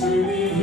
주님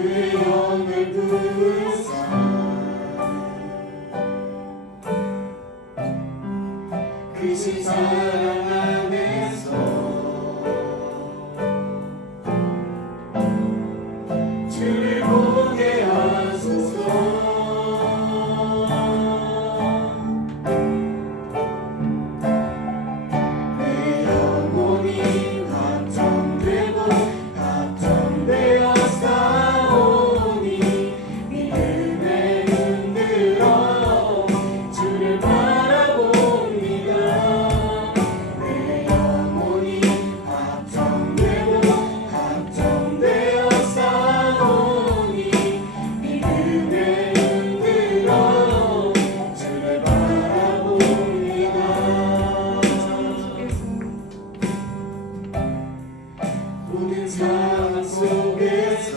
주의 영을 부으사 그 신 사랑 안에서 주를 보게 하소서. 내 영혼이 확정되고 확정되어 싸우니 믿음에 흔들어 주를 바라봅니다. 내 영혼이 확정되고 확정되어 싸우니 믿음에 흔들어 주를 바라봅니다. 모든 상황 속에서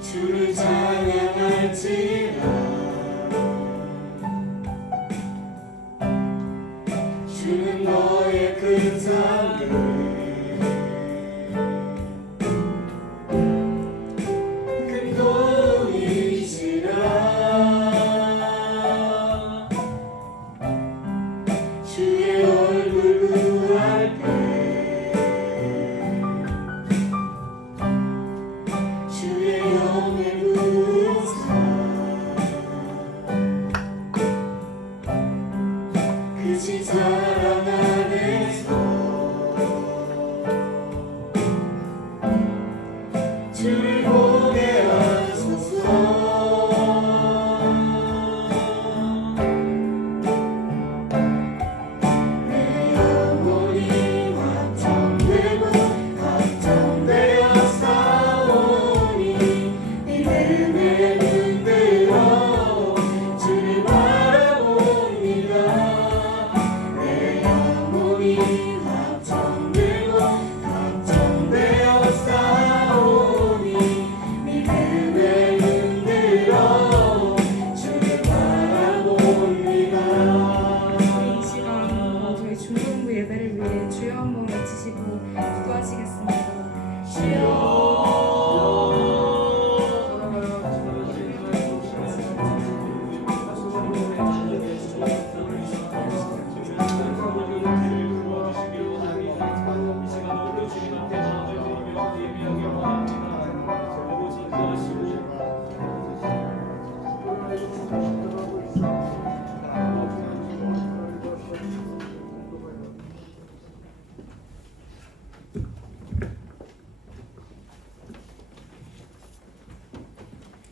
주를 찬양할지라. 주는 너의 큰 삶을 큰 도움이시라. 주의 얼굴 구할 때 주의 영을 부으사 그 신 사랑 안에서 주를 보게 하소서. 내 영혼이 확정되고 확정되어 싸우니 믿음에 흔들어 주를 바라봅니다. 내 영혼이 확정되고 확정되어 싸우니 믿음에 흔들어 주를 바라봅니다. 이 시간 저희 중등부 예배를 위해 주여 한번 외치시고 기도하시겠습니다.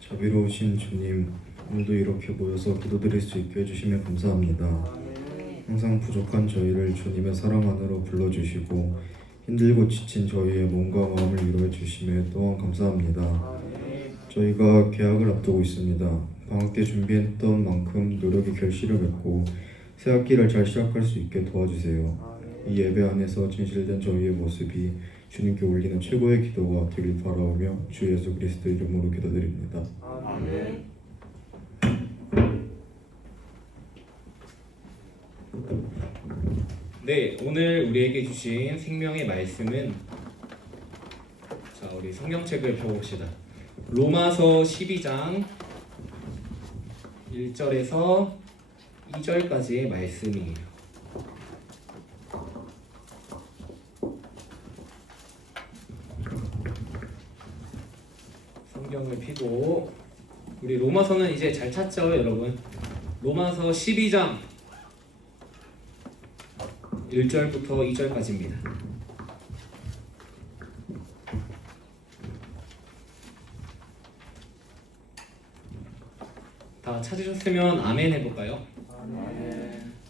자비로우신 주님, 오늘도 이렇게 모여서 기도드릴 수 있게 해주시며 감사합니다. 항상 부족한 저희를 주님의 사랑 안으로 불러주시고 힘들고 지친 저희의 몸과 마음을 위로해 주시며 또한 감사합니다. 저희가 개학을 앞두고 있습니다. 방학때 준비했던 만큼 노력이 결실을 맺고 새 학기를 잘 시작할 수 있게 도와주세요. 이 예배 안에서 진실된 저희의 모습이 주님께 올리는 최고의 기도가 되길 바라오며 주 예수 그리스도 이름으로 기도드립니다. 아멘. 네, 오늘 우리에게 주신 생명의 말씀은 자, 우리 성경책을 펴봅시다. 로마서 12장 1절에서 2절까지의 말씀이에요. 성경을 펴고 우리 로마서는 이제 잘 찾죠, 여러분? 로마서 12장 1절부터 2절까지입니다. 다 찾으셨으면 아멘 해볼까요?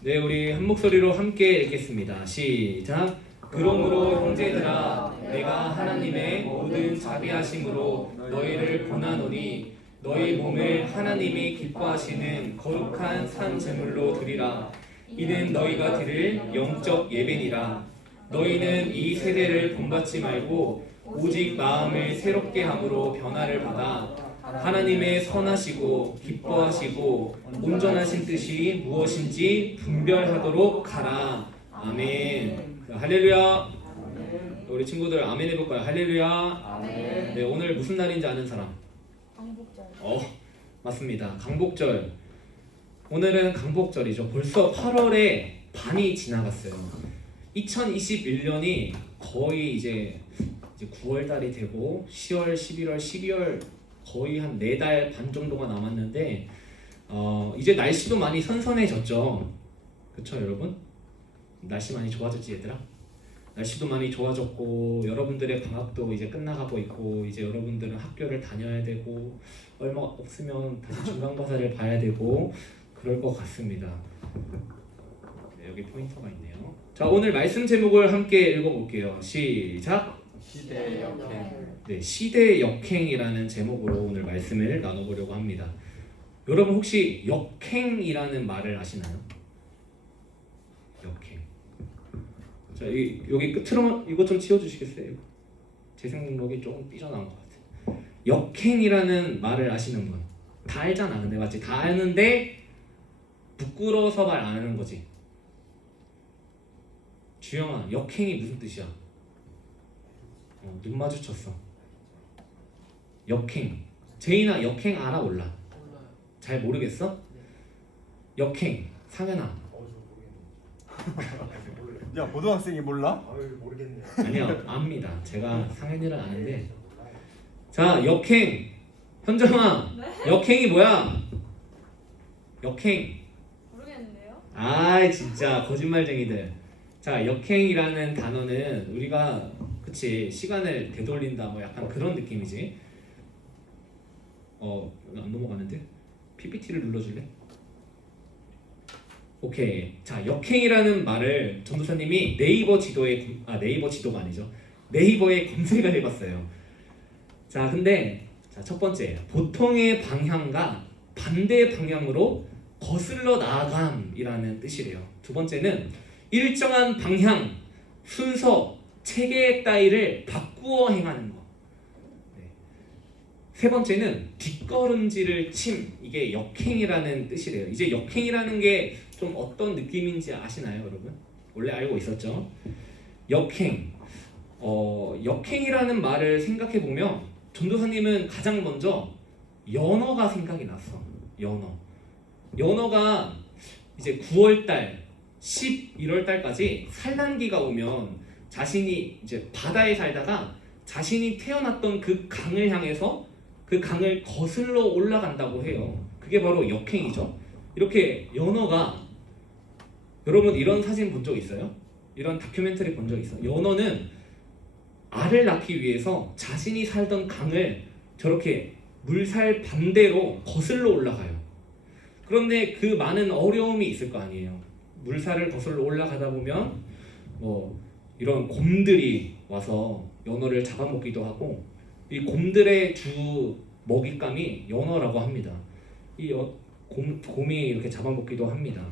네, 우리 한 목소리로 함께 읽겠습니다. 시작! 그러므로 형제들아, 내가 하나님의 모든 자비하심으로 너희를 권하노니 너희 몸을 하나님이 기뻐하시는 거룩한 산 제물로 드리라. 이는 너희가 드릴 영적 예배니라. 너희는 이 세대를 본받지 말고 오직 마음을 새롭게 함으로 변화를 받아 하나님의 선하시고 기뻐하시고 온전하신 뜻이 무엇인지 분별하도록 하라. 아멘. 할렐루야. 우리 친구들 아멘 해볼까요? 할렐루야. 아멘. 네, 오늘 무슨 날인지 아는 사람? 광복절. 맞습니다. 강복절. 오늘은 강복절이죠. 벌써 8월에 반이 지나갔어요. 2021년이 거의 이제 9월 달이 되고 10월, 11월, 12월 거의 한 4달 반 정도가 남았는데 이제 날씨도 많이 선선해졌죠. 그쵸 여러분? 날씨 많이 좋아졌지 얘들아? 날씨도 많이 좋아졌고 여러분들의 방학도 이제 끝나가고 있고 이제 여러분들은 학교를 다녀야 되고 얼마 없으면 다시 중간고사를 봐야 되고 그럴 것 같습니다. 네, 여기 포인터가 있네요. 자, 오늘 말씀 제목을 함께 읽어볼게요. 시작! 시대 역행. 네, 시대 역행이라는 제목으로 오늘 말씀을 나눠보려고 합니다. 여러분 혹시 역행이라는 말을 아시나요? 역행. 자, 여기 끝으로 이것 좀 치워주시겠어요? 재생목록이 조금 삐져나온 것 같아요. 역행이라는 말을 아시는 분? 다 알잖아. 근데 맞지? 다 아는데 부끄러워서 말 안 하는 거지. 주영아, 역행이 무슨 뜻이야? 눈 마주쳤어. 역행. 제인아, 역행 알아 몰라? 몰라요. 잘 모르겠어? 역행. 상현아. 야 고등학생이 몰라? 모르겠네요. 아니요, 압니다. 제가 상현이를 아는데. 자, 역행. 현정아, 역행이 뭐야? 역행. 모르겠는데요? 아, 진짜 거짓말쟁이들. 자, 역행이라는 단어는 우리가 그치 시간을 되돌린다 뭐 약간 그런 느낌이지. 안 넘어가는데? PPT를 눌러줄래? 오케이. 자, 역행이라는 말을 전도사님이 네이버 지도가 아니죠. 네이버에 검색을 해봤어요. 자, 근데 첫 번째, 보통의 방향과 반대 방향으로 거슬러 나아감이라는 뜻이래요. 두 번째는 일정한 방향, 순서, 체계 따위를 바꾸어 행하는 것. 네. 세 번째는 뒷걸음질을 침, 이게 역행이라는 뜻이래요. 이제 역행이라는 게 좀 어떤 느낌인지 아시나요, 여러분? 원래 알고 있었죠? 역행. 역행이라는 말을 생각해 보면 전도사님은 가장 먼저 연어가 생각이 났어. 연어가 이제 9월달, 11월달까지 산란기가 오면 자신이 이제 바다에 살다가 자신이 태어났던 그 강을 향해서 그 강을 거슬러 올라간다고 해요. 그게 바로 역행이죠. 이렇게 연어가 여러분 이런 사진 본 적 있어요? 이런 다큐멘터리 본 적 있어요? 연어는 알을 낳기 위해서 자신이 살던 강을 저렇게 물살 반대로 거슬러 올라가요. 그런데 그 많은 어려움이 있을 거 아니에요. 물살을 거슬러 올라가다 보면 뭐 이런 곰들이 와서 연어를 잡아먹기도 하고 이 곰들의 주 먹잇감이 연어라고 합니다. 이 곰이 이렇게 잡아먹기도 합니다.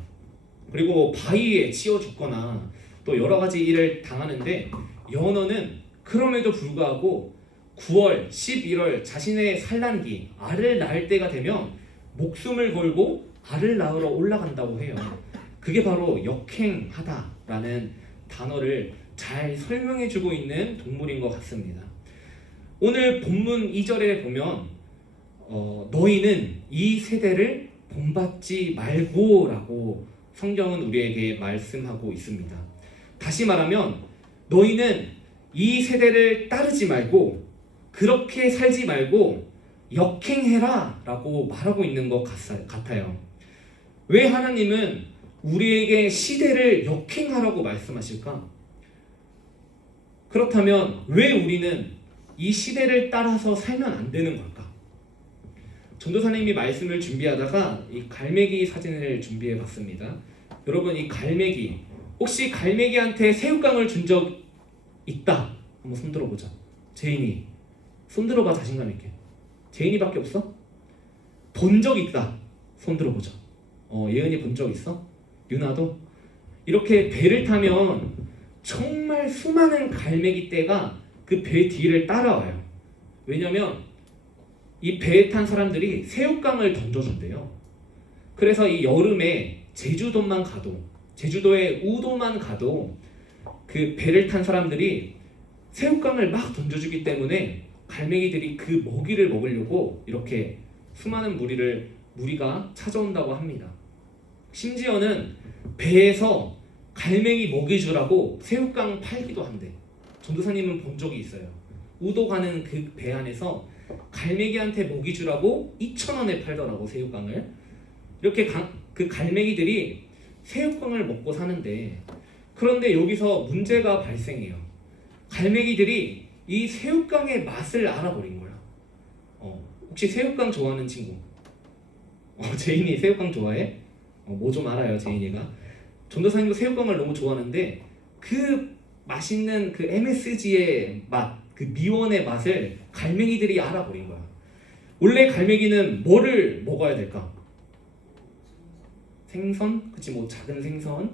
그리고 바위에 치여 죽거나 또 여러 가지 일을 당하는데 연어는 그럼에도 불구하고 9월, 11월 자신의 산란기, 알을 낳을 때가 되면 목숨을 걸고 알을 낳으러 올라간다고 해요. 그게 바로 역행하다라는 단어를 잘 설명해주고 있는 동물인 것 같습니다. 오늘 본문 2절에 보면 너희는 이 세대를 본받지 말고 라고 성경은 우리에게 말씀하고 있습니다. 다시 말하면 너희는 이 세대를 따르지 말고 그렇게 살지 말고 역행해라 라고 말하고 있는 것 같아요. 왜 하나님은 우리에게 시대를 역행하라고 말씀하실까? 그렇다면 왜 우리는 이 시대를 따라서 살면 안 되는 걸까? 전도사님이 말씀을 준비하다가 이 갈매기 사진을 준비해 봤습니다. 여러분 이 갈매기 혹시 갈매기한테 새우깡을 준 적 있다? 한번 손 들어보자. 제인이 손 들어봐. 자신감 있게. 제인이밖에 없어? 본 적 있다. 손 들어보자. 예은이 본 적 있어? 유나도? 이렇게 배를 타면 정말 수많은 갈매기 떼가 그 배 뒤를 따라와요. 왜냐면 이 배에 탄 사람들이 새우깡을 던져준대요. 그래서 이 여름에 제주도만 가도, 제주도의 우도만 가도 그 배를 탄 사람들이 새우깡을 막 던져주기 때문에 갈매기들이 그 먹이를 먹으려고 이렇게 수많은 무리가 찾아온다고 합니다. 심지어는 배에서 갈매기 먹이 주라고 새우깡 팔기도 한대. 전도사님은 본 적이 있어요. 우도 가는 그 배 안에서 갈매기한테 먹이 주라고 2,000원에 팔더라고, 새우깡을. 이렇게 그 갈매기들이 새우깡을 먹고 사는데, 그런데 여기서 문제가 발생해요. 갈매기들이 이 새우깡의 맛을 알아버린 거야. 혹시 새우깡 좋아하는 친구? 제인이 새우깡 좋아해? 뭐 좀 알아요, 제인이가. 전도사님도 새우깡을 너무 좋아하는데 그 맛있는 그 MSG의 맛, 그 미원의 맛을 갈매기들이 알아버린 거야. 원래 갈매기는 뭐를 먹어야 될까? 생선? 그치, 뭐 작은 생선?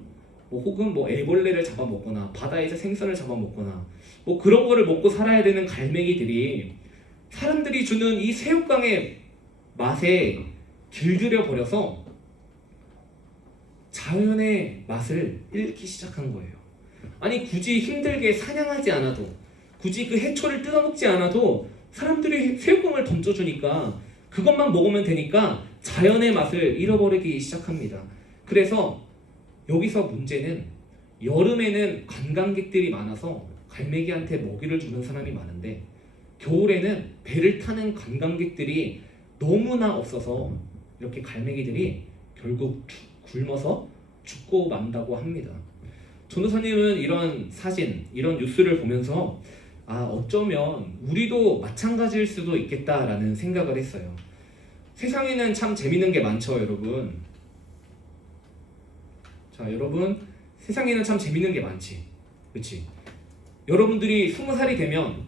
뭐 혹은 뭐 애벌레를 잡아먹거나 바다에서 생선을 잡아먹거나 뭐 그런 거를 먹고 살아야 되는 갈매기들이 사람들이 주는 이 새우깡의 맛에 길들여 버려서 자연의 맛을 잃기 시작한 거예요. 아니, 굳이 힘들게 사냥하지 않아도, 굳이 그 해초를 뜯어먹지 않아도 사람들이 새우깡을 던져주니까 그것만 먹으면 되니까 자연의 맛을 잃어버리기 시작합니다. 그래서 여기서 문제는 여름에는 관광객들이 많아서 갈매기한테 먹이를 주는 사람이 많은데 겨울에는 배를 타는 관광객들이 너무나 없어서 이렇게 갈매기들이 결국 굶어서 죽고 만다고 합니다. 전도사님은 이런 사진, 이런 뉴스를 보면서 어쩌면 우리도 마찬가지일 수도 있겠다라는 생각을 했어요. 세상에는 참 재밌는 게 많죠, 여러분. 자, 여러분, 세상에는 참 재밌는 게 많지, 그렇지? 여러분들이 20살이 되면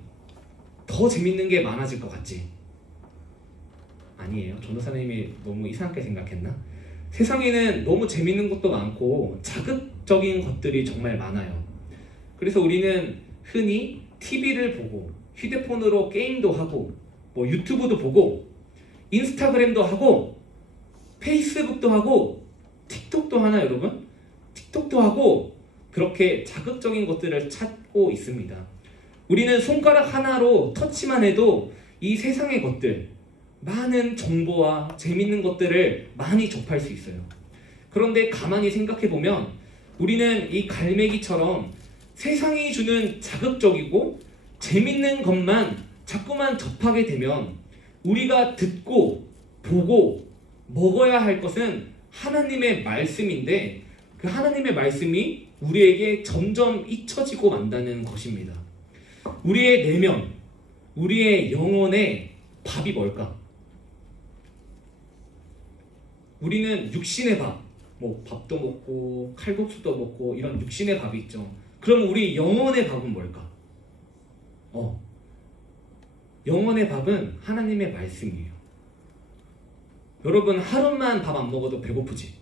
더 재밌는 게 많아질 것 같지? 아니에요. 전도사님이 너무 이상하게 생각했나? 세상에는 너무 재밌는 것도 많고 자극적인 것들이 정말 많아요. 그래서 우리는 흔히 TV를 보고 휴대폰으로 게임도 하고 뭐 유튜브도 보고 인스타그램도 하고 페이스북도 하고 틱톡도 하나, 여러분? 틱톡도 하고 그렇게 자극적인 것들을 찾고 있습니다. 우리는 손가락 하나로 터치만 해도 이 세상의 것들, 많은 정보와 재밌는 것들을 많이 접할 수 있어요. 그런데 가만히 생각해보면 우리는 이 갈매기처럼 세상이 주는 자극적이고 재밌는 것만 자꾸만 접하게 되면 우리가 듣고 보고 먹어야 할 것은 하나님의 말씀인데 그 하나님의 말씀이 우리에게 점점 잊혀지고 만다는 것입니다. 우리의 내면, 우리의 영혼의 밥이 뭘까? 우리는 육신의 밥, 뭐 밥도 먹고 칼국수도 먹고 이런 육신의 밥이 있죠. 그럼 우리 영혼의 밥은 뭘까? 영혼의 밥은 하나님의 말씀이에요. 여러분, 하루만 밥 안 먹어도 배고프지?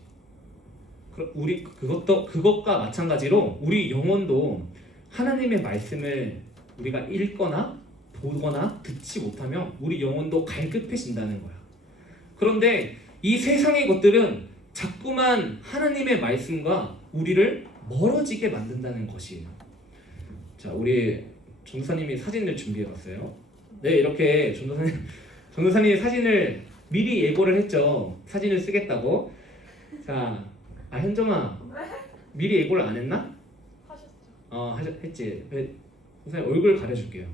우리 그것과 마찬가지로 우리 영혼도 하나님의 말씀을 우리가 읽거나 보거나 듣지 못하면 우리 영혼도 갈급해진다는 거야. 그런데 이 세상의 것들은 자꾸만 하나님의 말씀과 우리를 멀어지게 만든다는 것이에요. 자, 우리 전도사님이 사진을 준비해봤어요. 네, 이렇게 전도사님이 사진을 미리 예고를 했죠. 사진을 쓰겠다고. 자, 현정아, 미리 예고를 안 했나? 하셨죠. 했지. 선생님 얼굴 가려줄게요.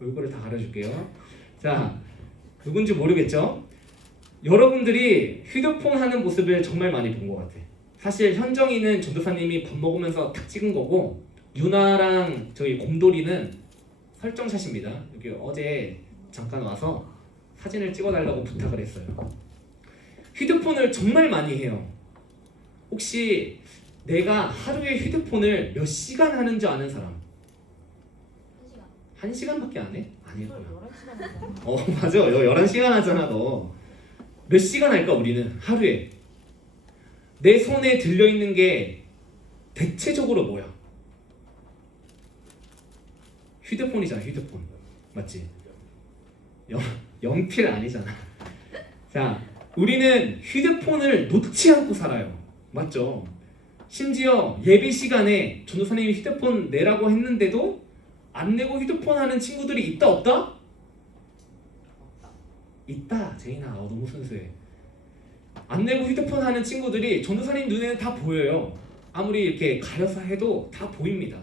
얼굴을 다 가려줄게요. 자, 누군지 모르겠죠? 여러분들이 휴대폰 하는 모습을 정말 많이 본 것 같아. 사실 현정이는 전도사님이 밥 먹으면서 탁 찍은 거고 유나랑 저희 곰돌이는 설정샷입니다. 여기 어제 잠깐 와서 사진을 찍어달라고 부탁을 했어요. 휴대폰을 정말 많이 해요. 혹시 내가 하루에 휴대폰을 몇 시간 하는 줄 아는 사람? 1시간. 1시간밖에 안 해? 아니야. 11시간 했잖아. 맞아. 11시간 하잖아, 너. 몇 시간 할까, 우리는? 하루에. 내 손에 들려있는 게 대체적으로 뭐야? 휴대폰이잖아, 휴대폰. 맞지? 연필 아니잖아. 자, 우리는 휴대폰을 놓지 않고 살아요. 맞죠? 심지어 예배 시간에 전도사님이 휴대폰 내라고 했는데도 안 내고 휴대폰 하는 친구들이 있다 없다? 있다. 제인아 너무 순수해. 안 내고 휴대폰 하는 친구들이 전도사님 눈에는 다 보여요. 아무리 이렇게 가려서 해도 다 보입니다.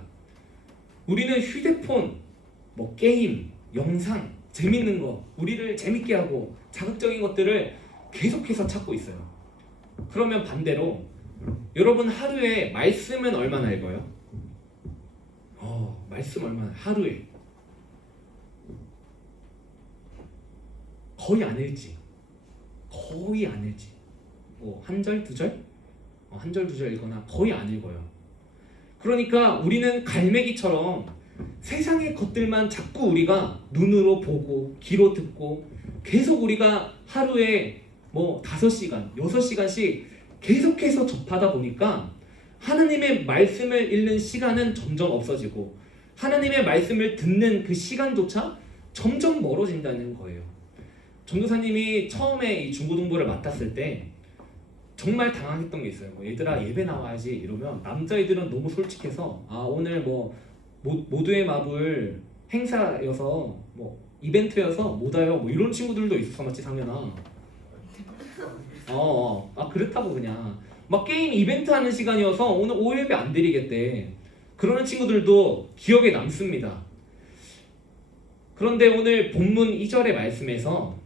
우리는 휴대폰, 뭐 게임, 영상, 재밌는 거, 우리를 재밌게 하고 자극적인 것들을 계속해서 찾고 있어요. 그러면 반대로 여러분 하루에 말씀은 얼마나 읽어요? 말씀 얼마나? 하루에 거의 안 읽지. 거의 안 읽지. 뭐 한 절, 두 절? 한 절, 두 절 읽거나 거의 안 읽어요. 그러니까 우리는 갈매기처럼 세상의 것들만 자꾸 우리가 눈으로 보고 귀로 듣고 계속 우리가 하루에 뭐 5시간, 6시간씩 계속해서 접하다 보니까 하나님의 말씀을 읽는 시간은 점점 없어지고 하나님의 말씀을 듣는 그 시간조차 점점 멀어진다는 거예요. 전도사님이 처음에 이 중고등부를 맡았을 때 정말 당황했던 게 있어요. 얘들아 예배 나와야지 이러면 남자애들은 너무 솔직해서 오늘 뭐 모두의 마블 행사여서 뭐 이벤트여서 못 와요 뭐 이런 친구들도 있었어. 맞지 상현아? 그렇다고 그냥 막 게임 이벤트 하는 시간이어서 오늘 오예배 안 드리겠대. 그러는 친구들도 기억에 남습니다. 그런데 오늘 본문 2절의 말씀에서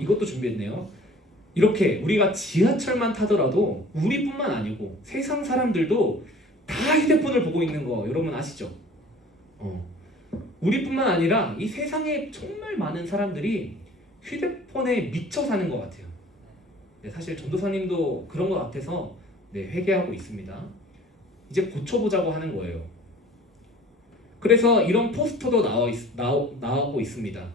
이것도 준비했네요. 이렇게 우리가 지하철만 타더라도 우리뿐만 아니고 세상 사람들도 다 휴대폰을 보고 있는 거 여러분 아시죠? 우리뿐만 아니라 이 세상에 정말 많은 사람들이 휴대폰에 미쳐 사는 것 같아요. 사실 전도사님도 그런 것 같아서 회개하고 있습니다. 이제 고쳐보자고 하는 거예요. 그래서 이런 포스터도 나오고 있습니다.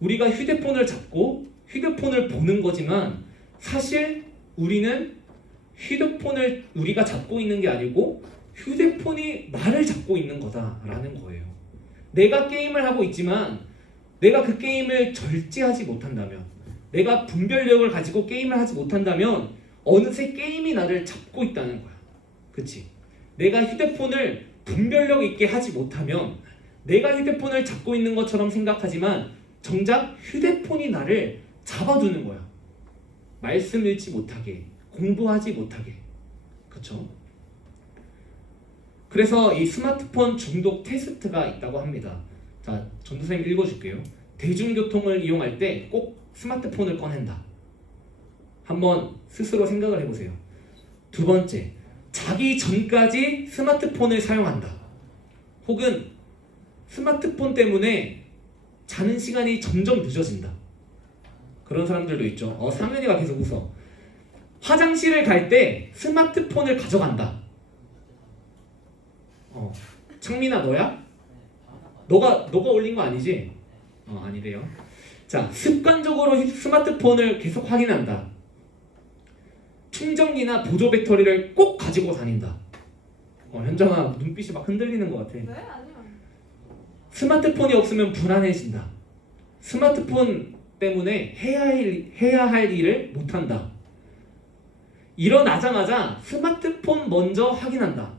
우리가 휴대폰을 잡고 휴대폰을 보는 거지만 사실 우리는 휴대폰을 우리가 잡고 있는 게 아니고 휴대폰이 나를 잡고 있는 거다라는 거예요. 내가 게임을 하고 있지만 내가 그 게임을 절제하지 못한다면, 내가 분별력을 가지고 게임을 하지 못한다면 어느새 게임이 나를 잡고 있다는 거야. 그치? 내가 휴대폰을 분별력 있게 하지 못하면 내가 휴대폰을 잡고 있는 것처럼 생각하지만 정작 휴대폰이 나를 잡아두는 거야. 말씀 읽지 못하게, 공부하지 못하게. 그쵸? 그래서 이 스마트폰 중독 테스트가 있다고 합니다. 자, 전도사님 읽어줄게요. 대중교통을 이용할 때 꼭 스마트폰을 꺼낸다. 한번 스스로 생각을 해보세요. 두 번째, 자기 전까지 스마트폰을 사용한다. 혹은 스마트폰 때문에 자는 시간이 점점 늦어진다. 그런 사람들도 있죠. 상현이가 계속 웃어. 화장실을 갈 때 스마트폰을 가져간다. 창민아 너야? 너가 올린 거 아니지? 아니래요. 자, 습관적으로 스마트폰을 계속 확인한다. 충전기나 보조 배터리를 꼭 가지고 다닌다. 현정아 눈빛이 막 흔들리는 것 같아. 네? 아니요. 스마트폰이 없으면 불안해진다. 스마트폰 때문에 해야 할 일을 못한다. 일어나자마자 스마트폰 먼저 확인한다.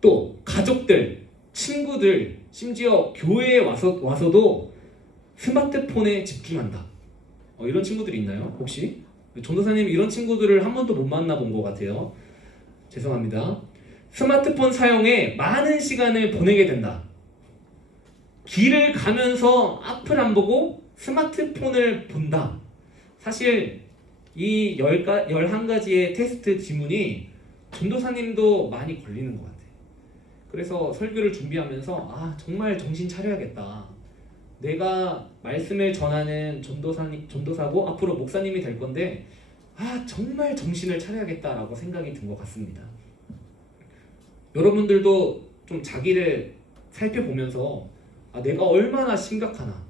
또 가족들, 친구들, 심지어 교회에 와서도 스마트폰에 집중한다. 이런 친구들이 있나요? 혹시? 전도사님 이런 친구들을 한 번도 못 만나본 것 같아요. 죄송합니다. 스마트폰 사용에 많은 시간을 보내게 된다. 길을 가면서 앞을 안 보고 스마트폰을 본다. 사실 이 11가지의 테스트 지문이 전도사님도 많이 걸리는 것 같아요. 그래서 설교를 준비하면서 정말 정신 차려야겠다. 내가 말씀을 전하는 전도사고 앞으로 목사님이 될 건데 정말 정신을 차려야겠다라고 생각이 든 것 같습니다. 여러분들도 좀 자기를 살펴보면서 내가 얼마나 심각하나.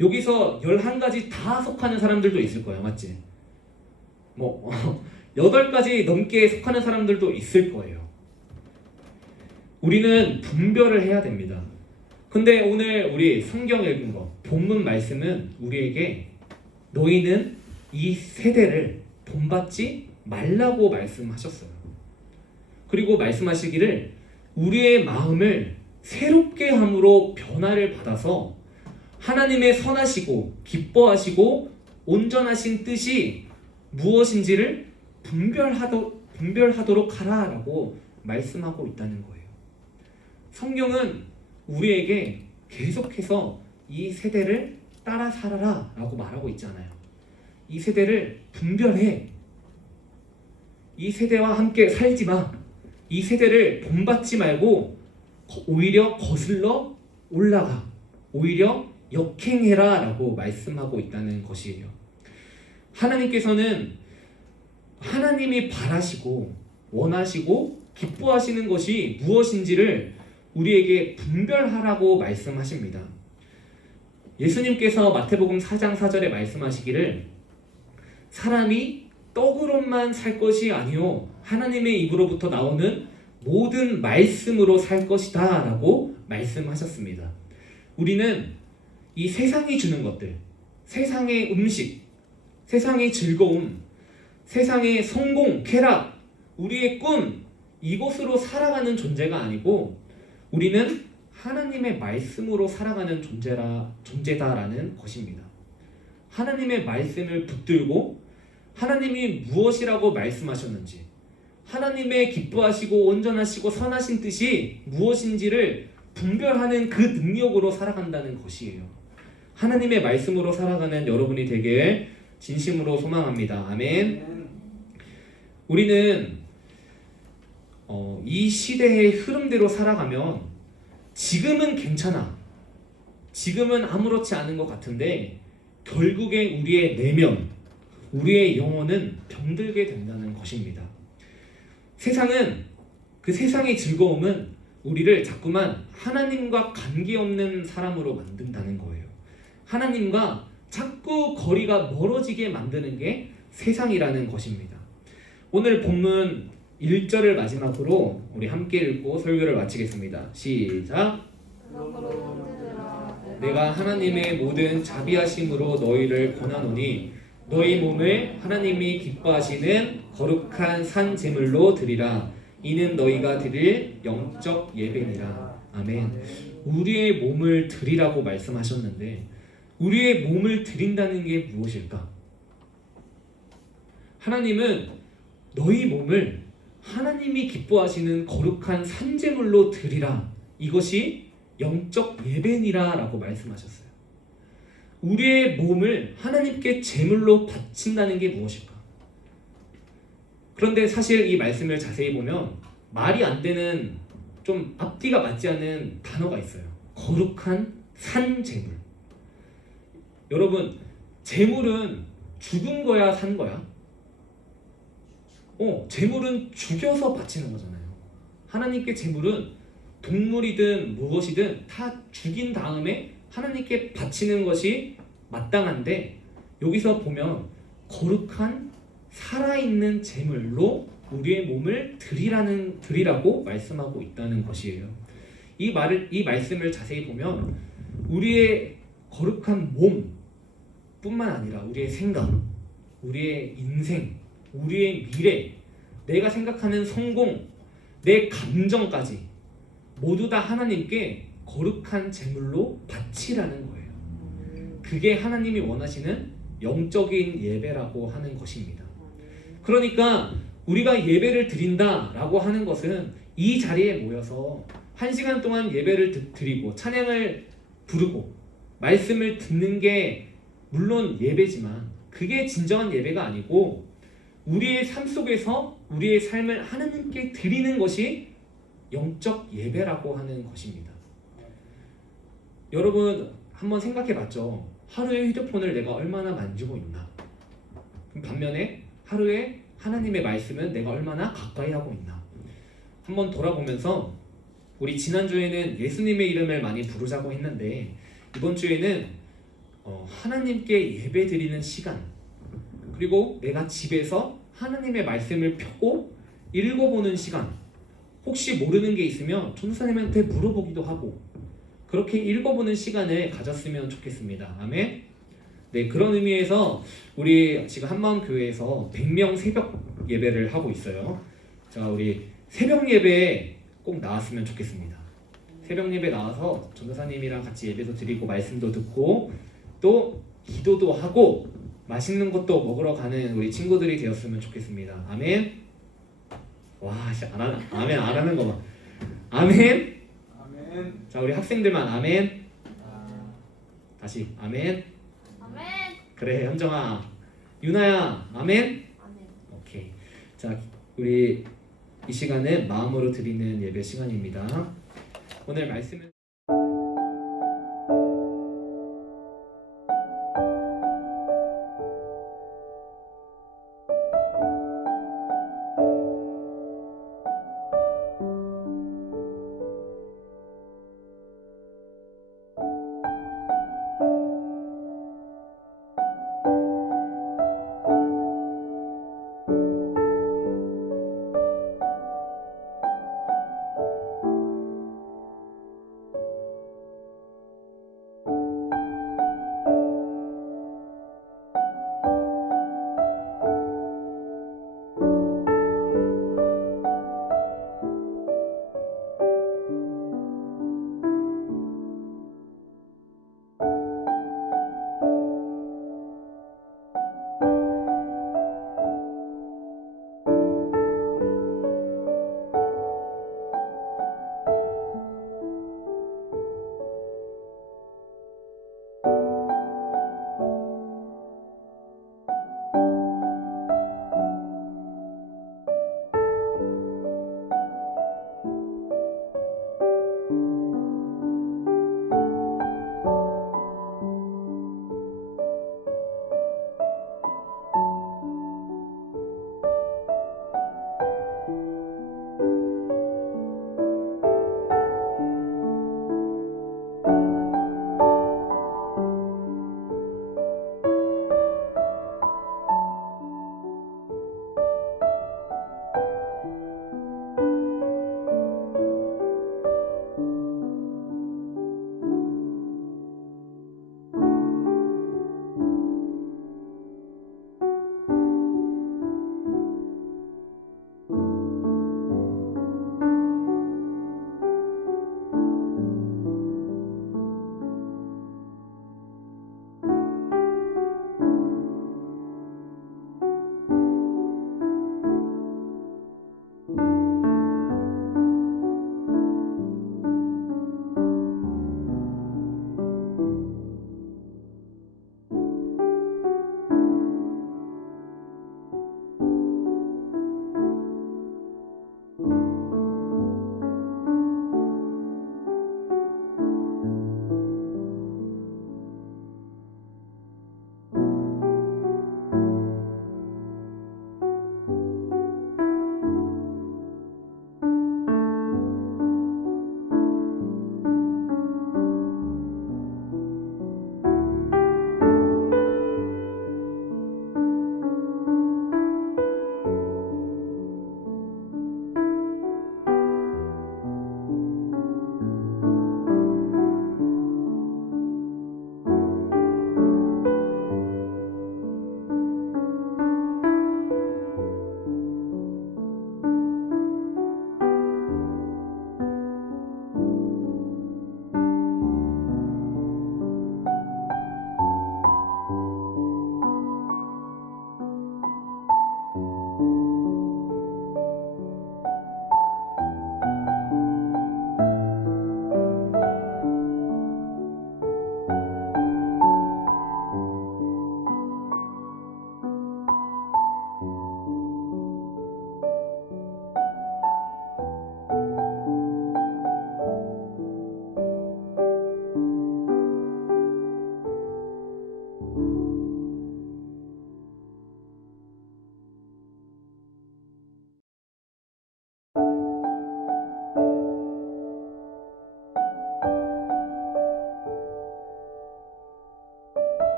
여기서 11가지 다 속하는 사람들도 있을 거예요. 맞지? 8가지 넘게 속하는 사람들도 있을 거예요. 우리는 분별을 해야 됩니다. 근데 오늘 우리 성경 읽은 거, 본문 말씀은 우리에게 너희는 이 세대를 본받지 말라고 말씀하셨어요. 그리고 말씀하시기를 우리의 마음을 새롭게 함으로 변화를 받아서 하나님의 선하시고 기뻐하시고 온전하신 뜻이 무엇인지를 분별하도록 하라라고 말씀하고 있다는 거예요. 성경은 우리에게 계속해서 이 세대를 따라 살아라 라고 말하고 있잖아요. 이 세대를 분별해. 이 세대와 함께 살지 마. 이 세대를 본받지 말고 오히려 거슬러 올라가. 오히려 역행해라 라고 말씀하고 있다는 것이에요. 하나님께서는 하나님이 바라시고 원하시고 기뻐하시는 것이 무엇인지를 우리에게 분별하라고 말씀하십니다. 예수님께서 마태복음 4장 4절에 말씀하시기를 사람이 떡으로만 살 것이 아니요 하나님의 입으로부터 나오는 모든 말씀으로 살 것이다 라고 말씀하셨습니다. 우리는 이 세상이 주는 것들, 세상의 음식, 세상의 즐거움, 세상의 성공, 쾌락, 우리의 꿈, 이것으로 살아가는 존재가 아니고 우리는 하나님의 말씀으로 살아가는 존재다라는 것입니다. 하나님의 말씀을 붙들고 하나님이 무엇이라고 말씀하셨는지, 하나님의 기뻐하시고 온전하시고 선하신 뜻이 무엇인지를 분별하는 그 능력으로 살아간다는 것이에요. 하나님의 말씀으로 살아가는 여러분이 되길 진심으로 소망합니다. 아멘. 우리는 이 시대의 흐름대로 살아가면 지금은 괜찮아. 지금은 아무렇지 않은 것 같은데 결국에 우리의 내면, 우리의 영혼은 병들게 된다는 것입니다. 그 세상의 즐거움은 우리를 자꾸만 하나님과 관계없는 사람으로 만든다는 거예요. 하나님과 자꾸 거리가 멀어지게 만드는 게 세상이라는 것입니다. 오늘 본문 1절을 마지막으로 우리 함께 읽고 설교를 마치겠습니다. 시작. 내가 하나님의 모든 자비하심으로 너희를 권하노니 너희 몸을 하나님이 기뻐하시는 거룩한 산 제물로 드리라. 이는 너희가 드릴 영적 예배니라. 아멘. 우리의 몸을 드리라고 말씀하셨는데 우리의 몸을 드린다는 게 무엇일까? 하나님은 너희 몸을 하나님이 기뻐하시는 거룩한 산제물로 드리라. 이것이 영적 예배니라 라고 말씀하셨어요. 우리의 몸을 하나님께 제물로 바친다는 게 무엇일까? 그런데 사실 이 말씀을 자세히 보면 말이 안 되는, 좀 앞뒤가 맞지 않는 단어가 있어요. 거룩한 산제물. 여러분, 제물은 죽은 거야, 산 거야? 제물은 죽여서 바치는 거잖아요. 하나님께 제물은 동물이든 무엇이든 다 죽인 다음에 하나님께 바치는 것이 마땅한데 여기서 보면 거룩한 살아있는 제물로 우리의 몸을 드리라고 말씀하고 있다는 것이에요. 이 말씀을 자세히 보면 우리의 거룩한 몸뿐만 아니라 우리의 생각, 우리의 인생, 우리의 미래, 내가 생각하는 성공, 내 감정까지 모두 다 하나님께 거룩한 제물로 바치라는 거예요. 그게 하나님이 원하시는 영적인 예배라고 하는 것입니다. 그러니까 우리가 예배를 드린다라고 하는 것은 이 자리에 모여서 1시간 동안 예배를 드리고 찬양을 부르고 말씀을 듣는 게 물론 예배지만 그게 진정한 예배가 아니고 우리의 삶 속에서 우리의 삶을 하나님께 드리는 것이 영적 예배라고 하는 것입니다. 여러분 한번 생각해 봤죠? 하루에 휴대폰을 내가 얼마나 만지고 있나? 반면에 하루에 하나님의 말씀은 내가 얼마나 가까이 하고 있나? 한번 돌아보면서 우리 지난주에는 예수님의 이름을 많이 부르자고 했는데 이번 주에는 하나님께 예배 드리는 시간, 그리고 내가 집에서 하나님의 말씀을 펴고 읽어보는 시간, 혹시 모르는 게 있으면 전도사님한테 물어보기도 하고 그렇게 읽어보는 시간을 가졌으면 좋겠습니다. 아멘. 네, 그런 의미에서 우리 지금 한마음교회에서 100명 새벽 예배를 하고 있어요. 자, 우리 새벽 예배에 꼭 나왔으면 좋겠습니다. 새벽 예배 나와서 전도사님이랑 같이 예배도 드리고 말씀도 듣고 또 기도도 하고 맛있는 것도 먹으러 가는 우리 친구들이 되었으면 좋겠습니다. 아멘. 와, 진짜 아멘 안 하는 거 봐. 아멘. 아멘. 자, 우리 학생들만 아멘. 다시 아멘. 아멘. 그래, 현정아, 유나야, 아멘. 아멘. 오케이. 자, 우리 이 시간은 마음으로 드리는 예배 시간입니다. 오늘 말씀은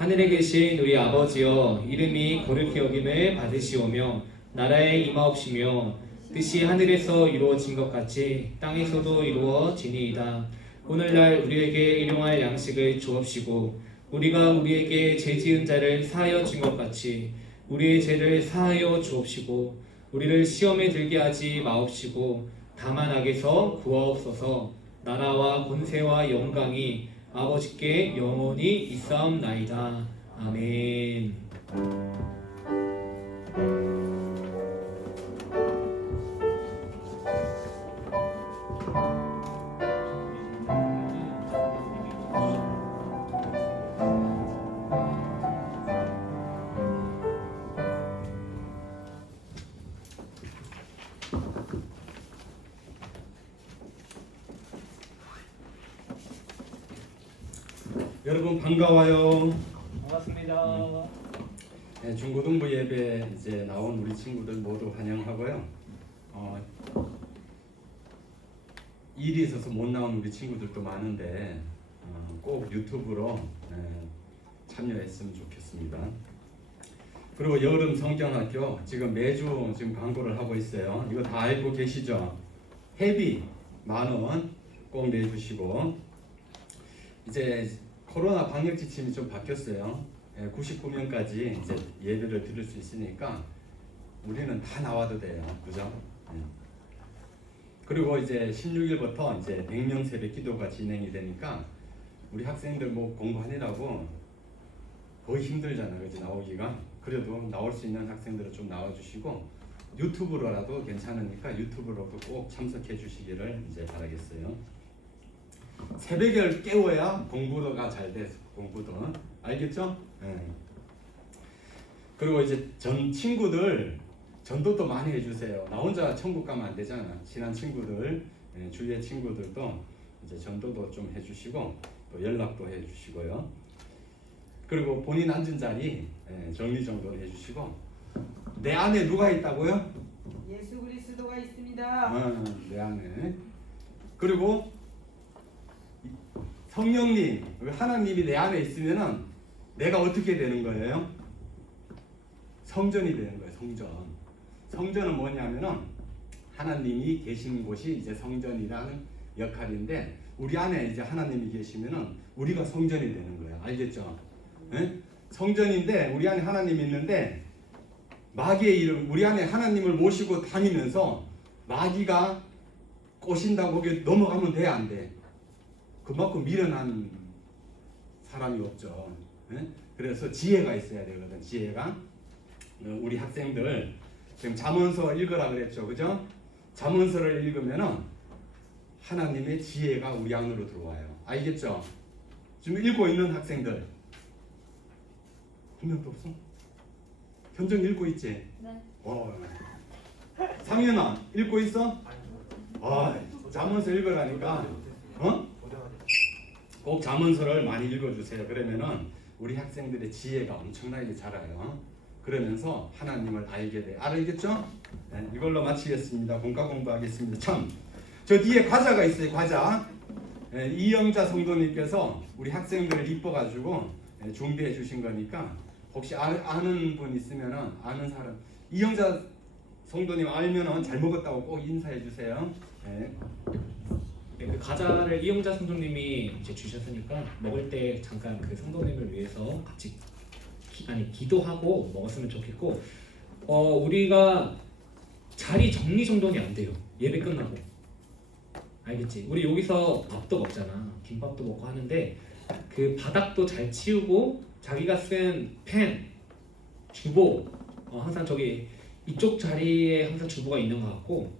하늘에 계신 우리 아버지여 이름이 거룩히 여김을 받으시오며 나라에 임하옵시며 뜻이 하늘에서 이루어진 것 같이 땅에서도 이루어지니이다. 오늘날 우리에게 일용할 양식을 주옵시고 우리가 우리에게 죄 지은 자를 사하여 준 것 같이 우리의 죄를 사하여 주옵시고 우리를 시험에 들게 하지 마옵시고 다만 악에서 구하옵소서. 나라와 권세와 영광이 아버지께 영원히 있사옵나이다. 아멘. 여러분 반가워요. 반갑습니다. 네, 중고등부 예배 이제 나온 우리 친구들 모두 환영하고요. 일이 있어서 못 나온 우리 친구들도 많은데 꼭 유튜브로 참여했으면 좋겠습니다. 그리고 여름 성경학교 지금 매주 지금 광고를 하고 있어요. 이거 다 알고 계시죠? 회비 10,000원 꼭 내주시고 이제 코로나 방역 지침이 좀 바뀌었어요. 99명까지 이제 예배를 드릴 수 있으니까 우리는 다 나와도 돼요. 그죠? 그리고 이제 16일부터 이제 100명 새벽 기도가 진행이 되니까 우리 학생들 뭐 공부하느라고 거의 힘들잖아. 그지? 나오기가. 그래도 나올 수 있는 학생들은 좀 나와주시고 유튜브로라도 괜찮으니까 유튜브로도 꼭 참석해 주시기를 이제 바라겠어요. 새벽을 깨워야 공부가 잘 돼서 공부도 알겠죠? 네. 그리고 이제 전 친구들 전도도 많이 해주세요. 나 혼자 천국 가면 안 되잖아. 친한 친구들, 주위의 친구들도 이제 전도도 좀 해주시고 또 연락도 해주시고요. 그리고 본인 앉은 자리 정리정돈 해주시고 내 안에 누가 있다고요? 예수 그리스도가 있습니다. 내 안에. 그리고 성령님, 하나님이 내 안에 있으면은 내가 어떻게 되는 거예요? 성전이 되는 거예요. 성전. 성전은 뭐냐면은 하나님이 계시는 곳이 이제 성전이라는 역할인데 우리 안에 이제 하나님이 계시면은 우리가 성전이 되는 거예요. 알겠죠? 네? 성전인데 우리 안에 하나님이 있는데 마귀의 이름, 우리 안에 하나님을 모시고 다니면서 마귀가 꼬신다고 거기 넘어가면 돼, 안 돼? 그만큼 미련한 사람이 없죠. 네? 그래서 지혜가 있어야 되거든. 지혜가. 우리 학생들 지금 잠언서 읽으라 그랬죠, 그죠? 잠언서를 읽으면은 하나님의 지혜가 우리 안으로 들어와요. 알겠죠? 지금 읽고 있는 학생들 한 명도 없어? 현정 읽고 있지? 네. 상현아 읽고 있어? 잠언서 읽으라니까. 꼭 잠언서를 많이 읽어주세요. 그러면은 우리 학생들의 지혜가 엄청나게 자라요. 그러면서 하나님을 알게 돼. 알겠죠? 네, 이걸로 마치겠습니다. 본과 공부하겠습니다. 저 뒤에 과자가 있어요. 과자. 이영자 성도님께서 우리 학생들을 이뻐가지고 준비해 주신 거니까 혹시 아는 분 있으면은 아는 사람 이영자 성도님 알면은 잘 먹었다고 꼭 인사해 주세요. 네. 네, 그 과자를 이영자 성도님이 이제 주셨으니까 먹을 때 잠깐 그 성도님을 위해서 같이 기도하고 먹었으면 좋겠고 우리가 자리 정리정돈이 안 돼요. 예배 끝나고. 알겠지? 우리 여기서 밥도 먹잖아. 김밥도 먹고 하는데 그 바닥도 잘 치우고 자기가 쓴 펜, 주보 항상 저기 이쪽 자리에 항상 주보가 있는 것 같고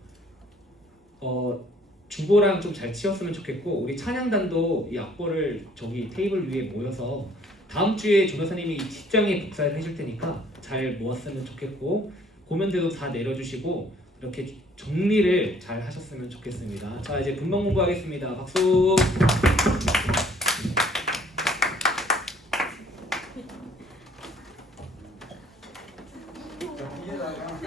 주보랑 좀 잘 치웠으면 좋겠고 우리 찬양단도 이 악보를 저기 테이블 위에 모여서 다음 주에 조교사님이 이 뒷장에 복사를 해줄 테니까 잘 모았으면 좋겠고 고면대도 다 내려주시고 이렇게 정리를 잘 하셨으면 좋겠습니다. 자 이제 분명 공부하겠습니다. 박수. 뒤에다가